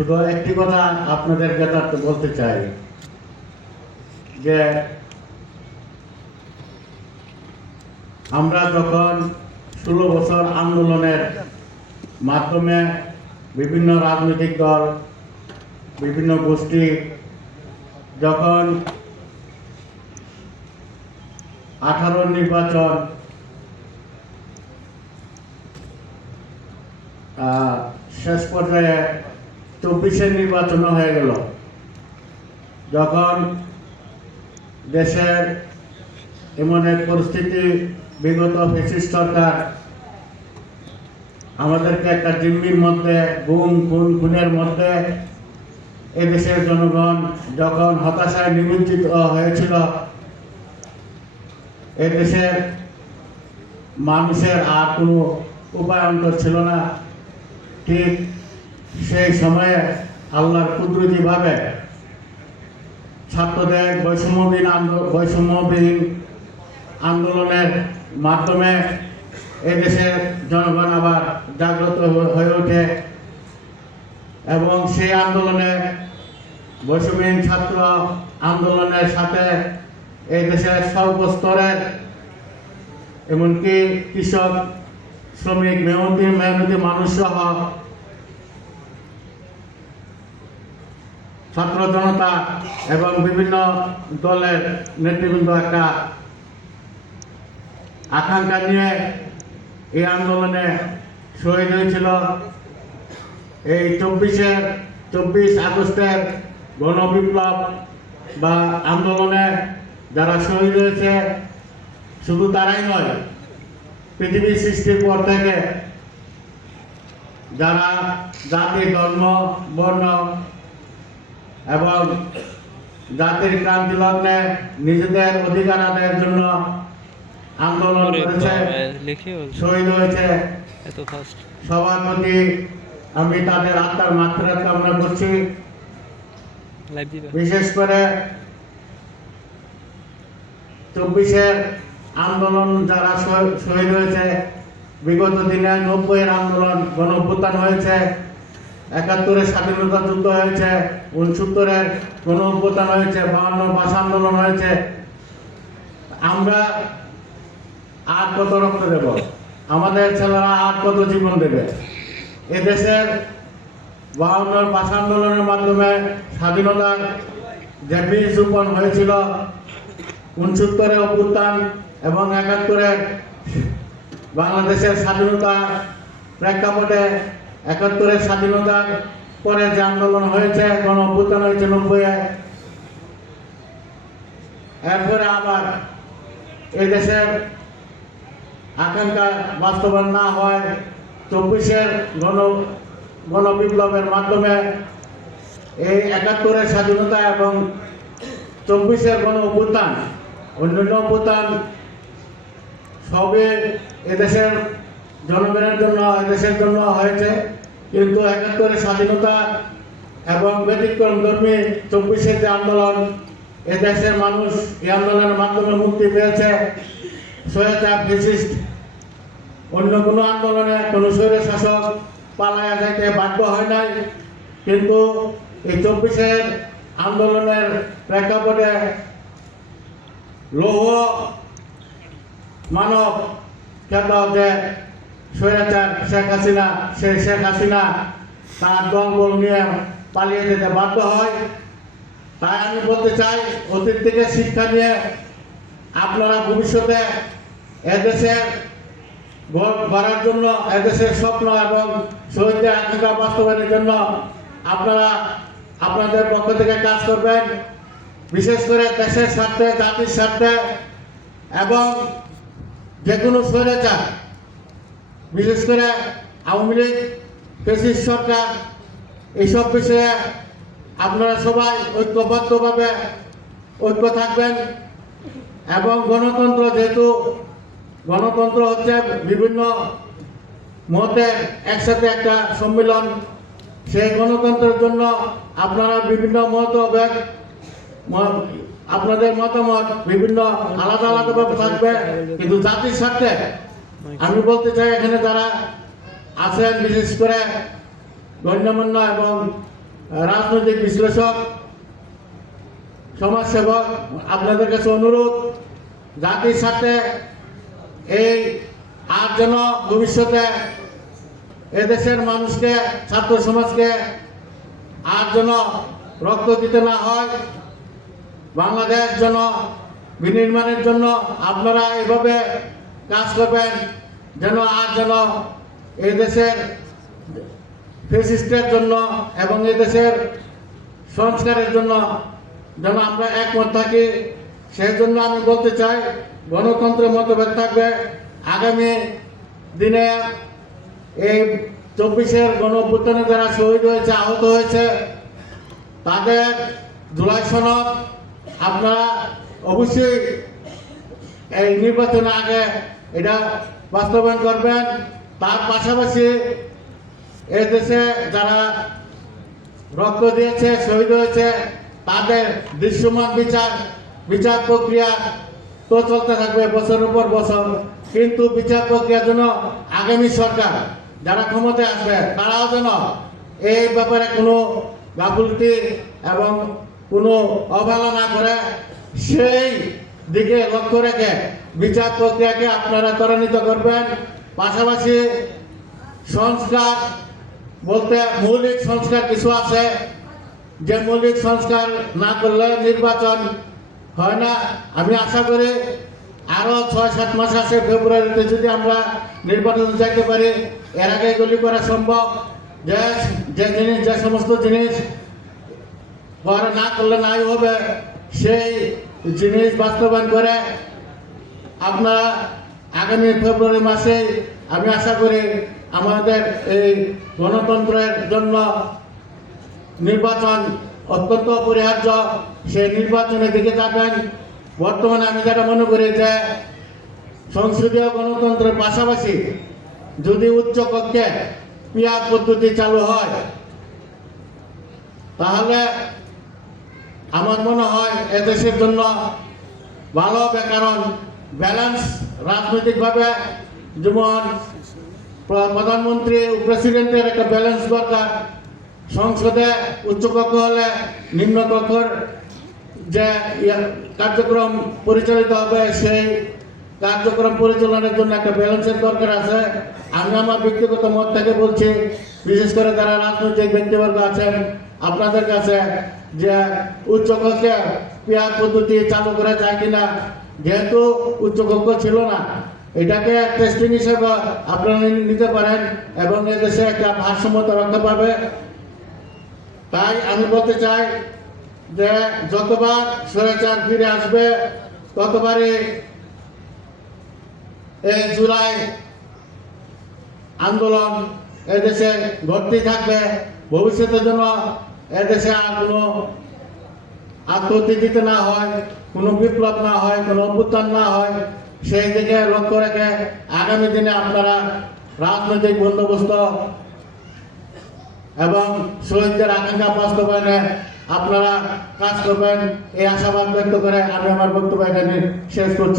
শুধু একটি কথা আপনাদের জ্ঞাতার্থে বলতে চাই যে আমরা যখন ষোলো বছর আন্দোলনের মাধ্যমে বিভিন্ন রাজনৈতিক দল, বিভিন্ন গোষ্ঠী যখন আঠারো নির্বাচন শেষ পর্যায়ে চব্বিশের নির্বাচন হয়ে গেল। যখন দেশের এমন এক পরিস্থিতি বিগত ফেসিস সরকার, আমাদেরকে একটা জিম্মির মধ্যে, গুম, খুন, খুনের মধ্যে এদেশের জনগণ যখন হতাশায় নিমজ্জিত হয়েছিল, এদেশের মানুষের আর কোনো উপায়ন্তর ছিল না। ঠিক সেই সময়ে আল্লাহর কুদরতিভাবে ছাত্রদের বৈষম্যবিহীন বৈষম্যবিহীন আন্দোলনের মাধ্যমে এদেশের জনগণ আবার জাগ্রত হয়ে ওঠে এবং সেই আন্দোলনে বৈষম্যহীন ছাত্র আন্দোলনের সাথে এই দেশের সর্বস্তরের এমনকি কৃষক, শ্রমিক, মেহনতি মেহনতি মানুষ সহ ছাত্র জনতা এবং বিভিন্ন দলের নেতৃবৃন্দ একটা আকাঙ্ক্ষা নিয়ে এই আন্দোলনে শহীদ হয়েছিল। এই চব্বিশের চব্বিশ আগস্টের গণবিপ্লব বা আন্দোলনে যারা শহীদ হয়েছে, শুধু তারাই নয়, পৃথিবীর সৃষ্টির পর থেকে যারা জাতি, ধর্ম, বর্ণ এবং জাতির ক্রান্তি লগ্নে নিজেদের অধিকার আদায়ের জন্য আন্দোলন করেছে। শহীদ হয়েছে। সবার প্রতি আমি তাদের আত্মার মাত্রা কামনা করছি। বিশেষ করে চব্বিশের আন্দোলন যারা শহ- শহীদ হয়েছে বিগত দিনে নব্বইয়ের আন্দোলন গণ হয়েছে। একাত্তরের স্বাধীনতা যুদ্ধ হয়েছে, উনসত্তরের গণ হয়েছে, বাহান্ন ভাষা আন্দোলন হয়েছে। আমরা আর কত রক্ত দেব? আমাদের ছেলেরা আর কত জীবন দেবে? এদেশের বাহান্নর ভাষা আন্দোলনের মাধ্যমে স্বাধীনতার যে বীজ রোপণ হয়েছিল, উনসত্তরে অভ্যুত্থান এবং একাত্তরে বাংলাদেশের স্বাধীনতা প্রেক্ষাপটে একাত্তরের স্বাধীনতার পরে যে আন্দোলন হয়েছে গণ অভ্যুত্থান হয়েছে নব্বইয়ে এরপরে আবার এই দেশের আকাঙ্ক্ষা বাস্তবায়ন না হয়, চব্বিশের গণ, গণবিপ্লবের মাধ্যমে এই একাত্তরের স্বাধীনতা এবং চব্বিশের গণ অভ্যুত্থান অন্যান্য অভ্যুত্থান সবে এদেশের জনগণের জন্য এদেশের জন্য হয়েছে। কিন্তু একাত্তরের স্বাধীনতা এবং ব্যতিক্রম ধর্মী চব্বিশের যে আন্দোলন, এ দেশের মানুষ এই আন্দোলনের মাধ্যমে মুক্তি পেয়েছে। স্বয়তা ফেসিস্ট অন্য কোনো আন্দোলনে কোনো স্বৈর শাসক পালায়া যাইতে বাধ্য হয় নাই। কিন্তু এই চব্বিশের আন্দোলনের প্রেক্ষাপটে লৌহ মানব খ্যাত যে স্বৈরাচার শেখ হাসিনা সেই শেখ হাসিনা তার দলবল নিয়ে পালিয়ে যেতে বাধ্য হয়। তাই আমি বলতে চাই, অতীত থেকে শিক্ষা নিয়ে আপনারা ভবিষ্যতে এদেশের গড়- গড়ার জন্য, এদেশের স্বপ্ন এবং শহীদদের আকাঙ্ক্ষা বাস্তবায়নের জন্য আপনারা আপনাদের পক্ষ থেকে কাজ করবেন। বিশেষ করে দেশের স্বার্থে, জাতির স্বার্থে এবং যে কোনো স্বৈরাচার বিশেষ করে আওয়ামী লীগ ফেসিস সরকার এইসব বিষয়ে আপনারা সবাই ঐক্যবদ্ধভাবে ঐক্য থাকবেন এবং গণতন্ত্র যেহেতু, গণতন্ত্র হচ্ছে বিভিন্ন মতের একসাথে একটা সম্মেলন। সেই গণতন্ত্রের জন্য আপনারা বিভিন্ন মত আপনাদের মতামত বিভিন্ন আলাদা আলাদাভাবে থাকবে। কিন্তু জাতির স্বার্থে আমি বলতে চাই, এখানে যারা আছেন, বিশেষ করে গণ্যমান্য এবং রাজনৈতিক বিশ্লেষক, সমাজসেবক, আপনাদের কাছে অনুরোধ, জাতির সাথে এই আর যেন ভবিষ্যতে এদেশের মানুষকে, ছাত্র সমাজকে আর যেন রক্ত দিতে না হয়, বাংলাদেশ যেন বিনির্মাণের জন্য আপনারা এভাবে কাজ করবেন, যেন আর যেন এই দেশের ফেসিস্টের জন্য এবং এই দেশের সংস্কারের জন্য যেন আমরা একমত থাকি সেই জন্য আমি বলতে চাই, গণতন্ত্রের মতভেদ থাকবে। আগামী দিনে এই চব্বিশের গণ অভ্যুত্থানে যারা শহীদ হয়েছে, আহত হয়েছে, তাদের জুলাই সনদ আপনারা অবশ্যই এই নির্বাচনের আগে এটা বাস্তবায়ন করবেন। তার পাশাপাশি এই দেশে যারা রক্ত দিয়েছে, শহীদ হয়েছে, তাদের দৃশ্যমান বিচার বিচার প্রক্রিয়া তো চলতে থাকবে বছরের পর বছর। কিন্তু বিচার প্রক্রিয়ার জন্য আগামী সরকার যারা ক্ষমতায় আসবে, তারাও যেন এই ব্যাপারে কোনো গাফুলতি এবং কোনো অবহেলা না করে সেই দিকে লক্ষ্য রেখে বিচার প্রক্রিয়াকে আপনারা ত্বরান্বিত করবেন। পাশাপাশি সংস্কার বলতে মৌলিক সংস্কার কিছু আছে। যে মৌলিক সংস্কার না করলে নির্বাচন হয় না। আমি আশা করি আরও ছয়, সাত মাস আছে ফেব্রুয়ারিতে যদি আমরা নির্বাচন যাইতে পারি, এর আগে এগুলি করা সম্ভব। যে যে জিনিস, যে সমস্ত জিনিস করা না করলে নাই হবে, সেই জিনিস বাস্তবায়ন করে আপনারা আগামী ফেব্রুয়ারি মাসে, আমি আশা করি আমাদের এই গণতন্ত্রের জন্য নির্বাচন অত্যন্ত অপরিহার্য। সেই নির্বাচনের দিকে যাবেন। বর্তমানে আমি যেটা মনে করি যে, সংসদীয় গণতন্ত্রের পাশাপাশি যদি উচ্চ কক্ষে পিয়ার পদ্ধতি চালু হয়, তাহলে আমার মনে হয় এদেশের জন্য ভালো হবে। কারণ ব্যালেন্স রাজনৈতিকভাবে যেমন প্রধানমন্ত্রী প্রেসিডেন্টের একটা ব্যালেন্স দরকার। সংসদে উচ্চকক্ষ হলে নিম্নকক্ষর যে কার্যক্রম পরিচালিত হবে, সেই কার্যক্রম পরিচালনার জন্য একটা ব্যালেন্সের দরকার আছে। আমি আমার ব্যক্তিগত মত থেকে বলছি, বিশেষ করে যারা রাজনৈতিক ব্যক্তিবর্গ আছেন, আপনাদের কাছে যে উচ্চকক্ষে পেয়ার পদ্ধতি চালু করা যায় কিনা, যেহেতু উচ্চকক্ষ ছিল না, এটাকে টেস্টিং হিসেবে আপনারা নিতে পারেন এবং এদেশে একটা ভারসাম্যতা রক্ষা পাবে। তাই আমি বলতে চাই যে যতবার স্বৈরাচার ফিরে আসবে, ততবারই এই জুলাই আন্দোলন এদেশে ভর্তি থাকবে। ভবিষ্যতের জন্য এদেশে আর কোনো আত্মহত্যা দিতে না হয়, কোনো বিপ্লব না হয়, কোনো অভ্যুত্থান না হয়, সেই দিকে লক্ষ্য রেখে আগামী দিনে আপনারা রাজনৈতিক বন্দোবস্ত এবং শহীদদের আকাঙ্ক্ষা বাস্তবায়নে আপনারা কাজ করবেন, এই আশাবাদ ব্যক্ত করে আমি আমার বক্তব্য এখানে শেষ করছি।